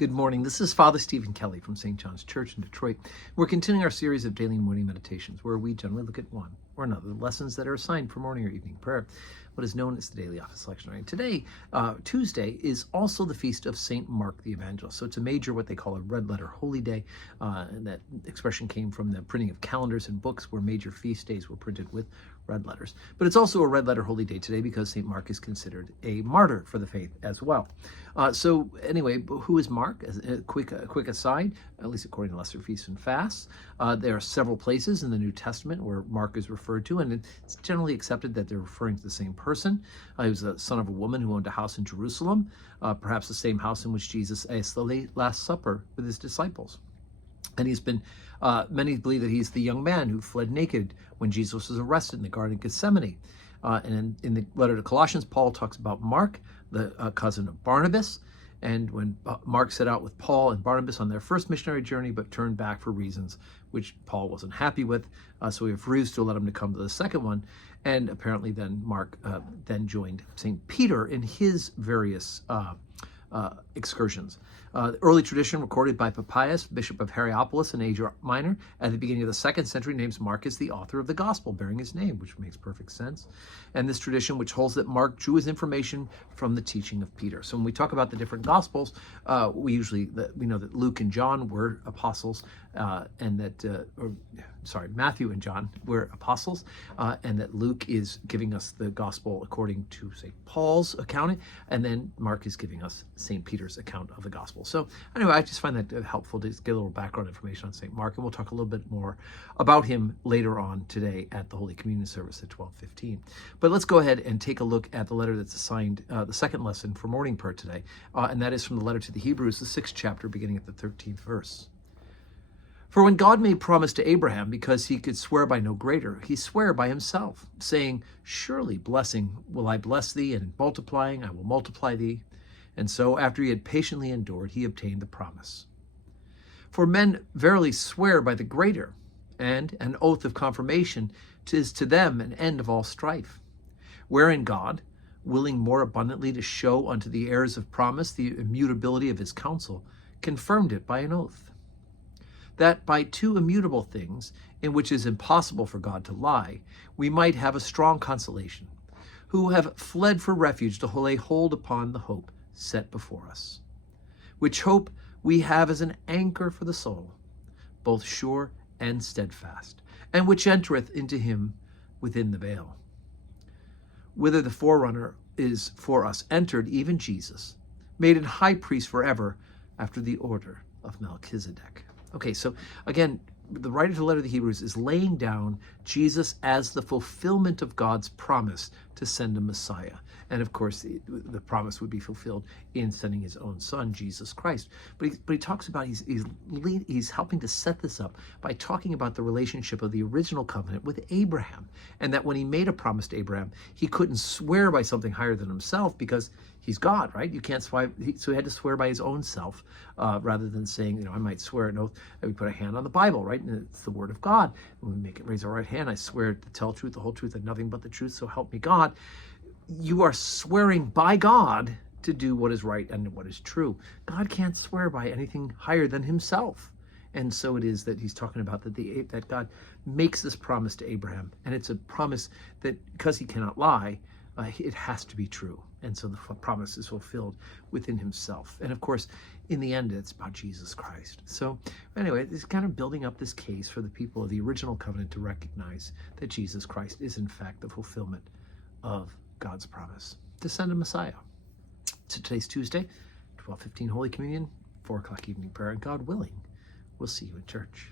Good morning. This is Father Stephen Kelly from St. John's Church in Detroit. We're continuing our series of daily morning meditations where we generally look at one or another lessons that are assigned for morning or evening prayer, what is known as the daily office lectionary. Today, Tuesday, is also the feast of St. Mark the Evangelist. So it's a major, what they call a red letter holy day. And that expression came from the printing of calendars and books where major feast days were printed with red letters. But it's also a red letter holy day today because St. Mark is considered a martyr for the faith as well. So anyway, who is Mark? As a quick aside, at least according to Lesser Feasts and Fasts, there are several places in the New Testament where Mark is referred to, and it's generally accepted that they're referring to the same person. He was the son of a woman who owned a house in Jerusalem, perhaps the same house in which Jesus ate the Last Supper with his disciples. And he's been, many believe that he's the young man who fled naked when Jesus was arrested in the Garden of Gethsemane. And in the letter to Colossians, Paul talks about Mark, the cousin of Barnabas. And when Mark set out with Paul and Barnabas on their first missionary journey, but turned back for reasons which Paul wasn't happy with, so he refused to let him to come to the second one. And apparently then Mark then joined St. Peter in his various excursions. The early tradition recorded by Papias, Bishop of Hierapolis in Asia Minor, at the beginning of the 2nd century, names Mark as the author of the Gospel, bearing his name, which makes perfect sense. And this tradition, which holds that Mark drew his information from the teaching of Peter. So when we talk about the different Gospels, we know that Luke and John were apostles, and that Matthew and John were apostles, and that Luke is giving us the Gospel according to St. Paul's accounting, and then Mark is giving us St. Peter's account of the Gospel. So anyway, I just find that helpful to get a little background information on St. Mark, and we'll talk a little bit more about him later on today at the Holy Communion service at 12:15. But let's go ahead and take a look at the letter that's assigned, the second lesson for morning prayer today, and that is from the letter to the Hebrews, the 6th chapter, beginning at the 13th verse. For when God made promise to Abraham, because he could swear by no greater, he sware by himself, saying, Surely blessing will I bless thee, and multiplying I will multiply thee. And so, after he had patiently endured, he obtained the promise. For men verily swear by the greater, and an oath of confirmation 'tis to them an end of all strife. Wherein God, willing more abundantly to show unto the heirs of promise the immutability of his counsel, confirmed it by an oath. That by two immutable things, in which it is impossible for God to lie, we might have a strong consolation, who have fled for refuge to lay hold upon the hope set before us, which hope we have as an anchor for the soul, both sure and steadfast, and which entereth into him within the veil, whither the forerunner is for us entered, even Jesus, made an high priest forever after the order of Melchizedek. Okay, so again, the writer to the letter of the Hebrews is laying down Jesus as the fulfillment of God's promise to send a Messiah. And of course, the promise would be fulfilled in sending his own son, Jesus Christ. But he talks about, he's helping to set this up by talking about the relationship of the original covenant with Abraham. And that when he made a promise to Abraham, he couldn't swear by something higher than himself because he's God, right? You can't swear, so he had to swear by his own self rather than saying, I might swear an oath. We put a hand on the Bible, right? And it's the word of God. When we raise our right hand, I swear to tell truth, the whole truth, and nothing but the truth, so help me God. You are swearing by God to do what is right and what is true. God can't swear by anything higher than himself. And so it is that he's talking about that God makes this promise to Abraham. And it's a promise that because he cannot lie, it has to be true. And so the promise is fulfilled within himself. And of course, in the end, it's about Jesus Christ. So anyway, it's kind of building up this case for the people of the original covenant to recognize that Jesus Christ is in fact the fulfillment of God's promise to send a Messiah. So today's Tuesday, 12:15 Holy Communion, 4 o'clock evening prayer, and God willing, we'll see you in church.